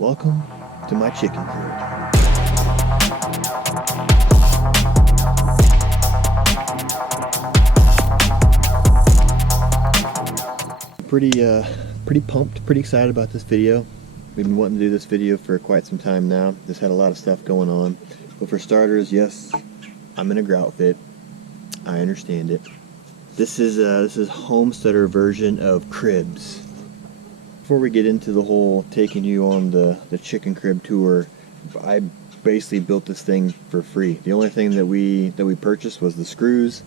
Welcome to my chicken coop. Pretty pumped, pretty excited about this video. We've been wanting to do this video for quite some time now. Just had a lot of stuff going on. But for starters, yes, I'm in a grout fit. I understand it. This is Homesteader version of cribs. Before we get into the whole taking you on the chicken crib tour, I basically built this thing for free. The only thing that we purchased was the screws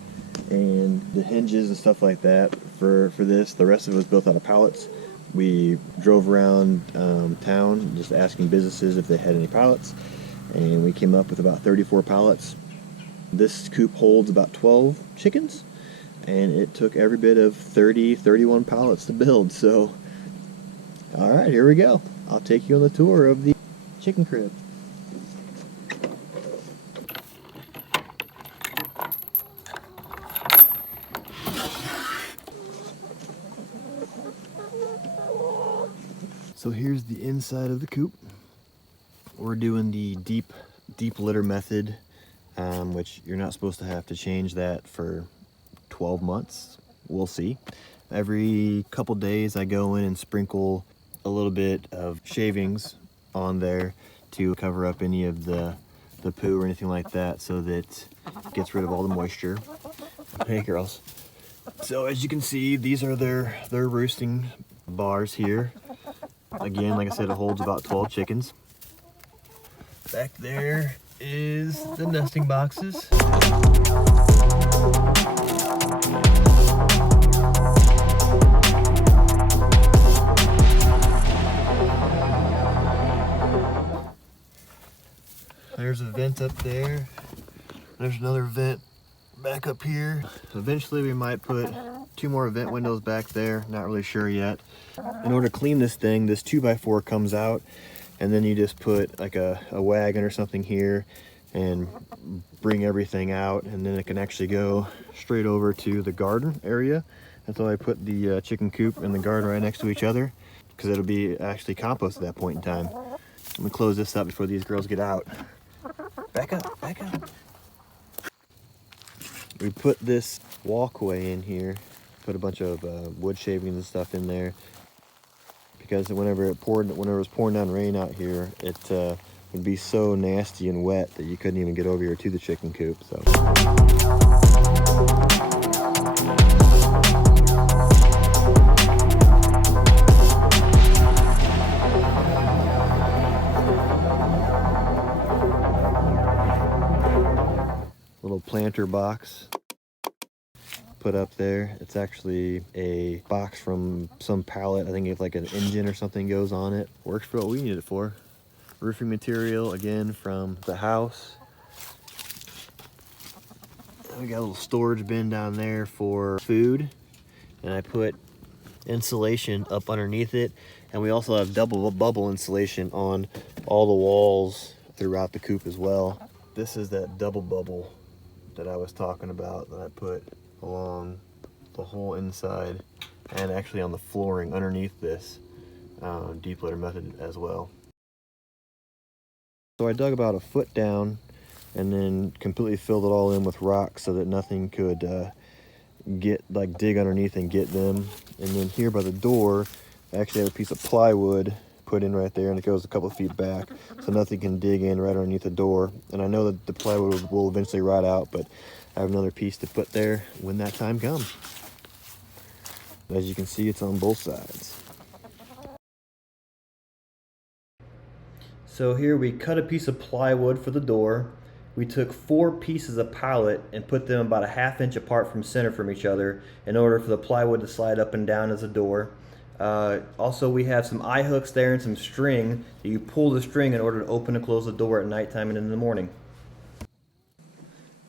and the hinges and stuff like that for this. The rest of it was built out of pallets. We drove around town just asking businesses if they had any pallets, and we came up with about 34 pallets. This coop holds about 12 chickens, and it took every bit of 31 pallets to build. So alright, here we go. I'll take you on the tour of the chicken crib. So here's the inside of the coop. We're doing the deep litter method, which you're not supposed to have to change that for 12 months. We'll see. Every couple days I go in and sprinkle a little bit of shavings on there to cover up any of the poo or anything like that, so that it gets rid of all the moisture. Hey girls. So as you can see, these are their roosting bars here. Again, like I said, it holds about 12 chickens. Back there is the nesting boxes. There's a vent up there. There's another vent back up here. Eventually we might put 2 more vent windows back there. Not really sure yet. In order to clean this thing, this 2x4 comes out, and then you just put like a wagon or something here and bring everything out, and then it can actually go straight over to the garden area. That's why I put the chicken coop and the garden right next to each other, because it'll be actually compost at that point in time. Let me close this up before these girls get out. Back up, back up. We put this walkway in here, put a bunch of wood shavings and stuff in there, because whenever it was pouring down rain out here, it would be so nasty and wet that you couldn't even get over here to the chicken coop. So little planter box put up there. It's actually a box from some pallet. I think it's like an engine or something goes on it. Works for what we need it for. Roofing material, again, from the house. We got a little storage bin down there for food, and I put insulation up underneath it, and we also have double bubble insulation on all the walls throughout the coop as well. This is that double bubble that I was talking about that I put along the whole inside, and actually on the flooring underneath this deep litter method as well. So I dug about a foot down and then completely filled it all in with rocks so that nothing could dig underneath and get them. And then here by the door, I actually have a piece of plywood put in right there, and it goes a couple of feet back so nothing can dig in right underneath the door. And I know that the plywood will eventually rot out, but I have another piece to put there when that time comes. As you can see, it's on both sides. So here we cut a piece of plywood for the door. We took 4 pieces of pallet and put them about a 1/2 inch apart from center from each other in order for the plywood to slide up and down as a door. Also, we have some eye hooks there and some string that you pull the string in order to open and close the door at nighttime and in the morning.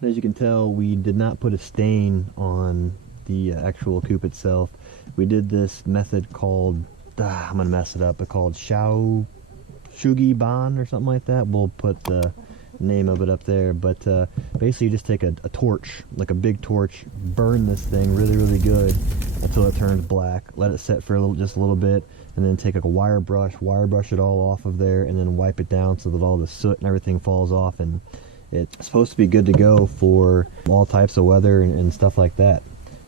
As you can tell, we did not put a stain on the actual coop itself. We did this method called, I'm gonna mess it up, but called Shugi Ban or something like that. We'll put the name of it up there, but basically you just take a torch, like a big torch, burn this thing really good until it turns black, let it set for just a little bit, and then take like a wire brush it all off of there, and then wipe it down so that all the soot and everything falls off, and it's supposed to be good to go for all types of weather and stuff like that.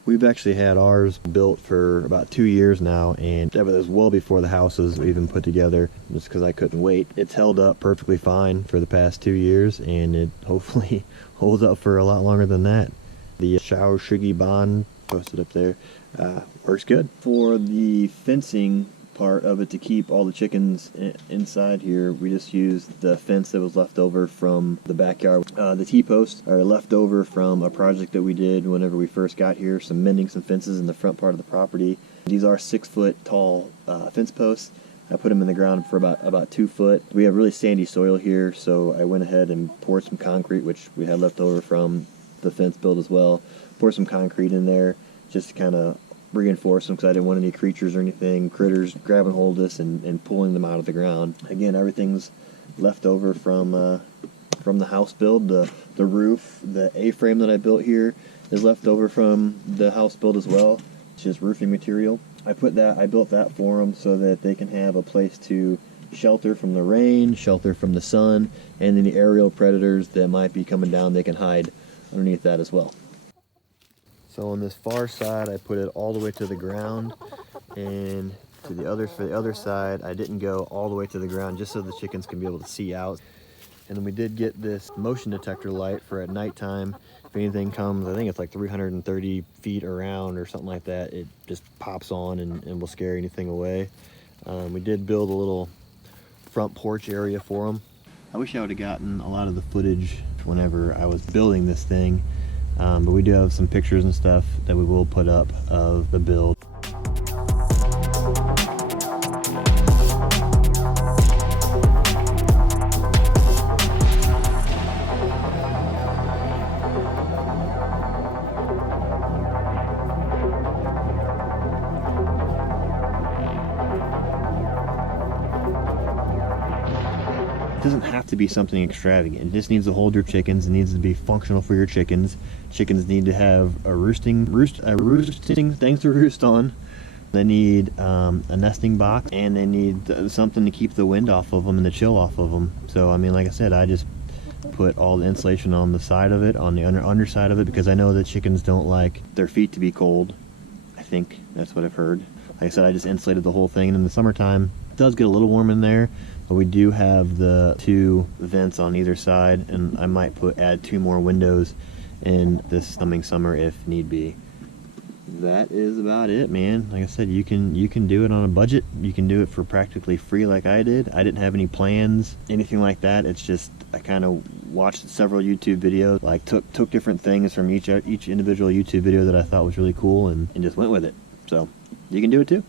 We've actually had ours built for about 2 years now, and that was well before the house was even put together, just because I couldn't wait. It's held up perfectly fine for the past 2 years, and it hopefully holds up for a lot longer than that. The shower shuggy bond posted up there works good. For the fencing part of it, to keep all the chickens inside here, we just used the fence that was left over from the backyard. The T-posts are left over from a project that we did whenever we first got here, mending some fences in the front part of the property. These are 6 foot tall fence posts. I put them in the ground for about 2 foot. We have really sandy soil here, so I went ahead and poured some concrete, which we had left over from the fence build as well. Poured some concrete in there just to kind of reinforce them, because I didn't want any creatures or anything, critters, grabbing hold of this and pulling them out of the ground. Again, everything's left over from the house build. The roof, the A-frame that I built here is left over from the house build as well. It's just roofing material. I built that for them so that they can have a place to shelter from the rain, shelter from the sun, and any aerial predators that might be coming down, they can hide underneath that as well. So on this far side, I put it all the way to the ground, and for the other side, I didn't go all the way to the ground just so the chickens can be able to see out. And then we did get this motion detector light for at nighttime. If anything comes, I think it's like 330 feet around or something like that, it just pops on and will scare anything away. We did build a little front porch area for them. I wish I would have gotten a lot of the footage whenever I was building this thing. But we do have some pictures and stuff that we will put up of the build. It doesn't have to be something extravagant. It just needs to hold your chickens. It needs to be functional for your chickens. Chickens need to have a roosting things to roost on. They need a nesting box, and they need something to keep the wind off of them and the chill off of them. So I mean, like I said, I just put all the insulation on the side of it, on the underside of it, because I know that chickens don't like their feet to be cold. I think that's what I've heard. Like I said, I just insulated the whole thing, and in the summertime it does get a little warm in there. But we do have the 2 vents on either side, and I might add 2 more windows in this coming summer if need be. That is about it, man. Like I said, you can do it on a budget. You can do it for practically free like I did. I didn't have any plans, anything like that. It's just I kind of watched several YouTube videos, like took different things from each individual YouTube video that I thought was really cool, and just went with it. So you can do it too.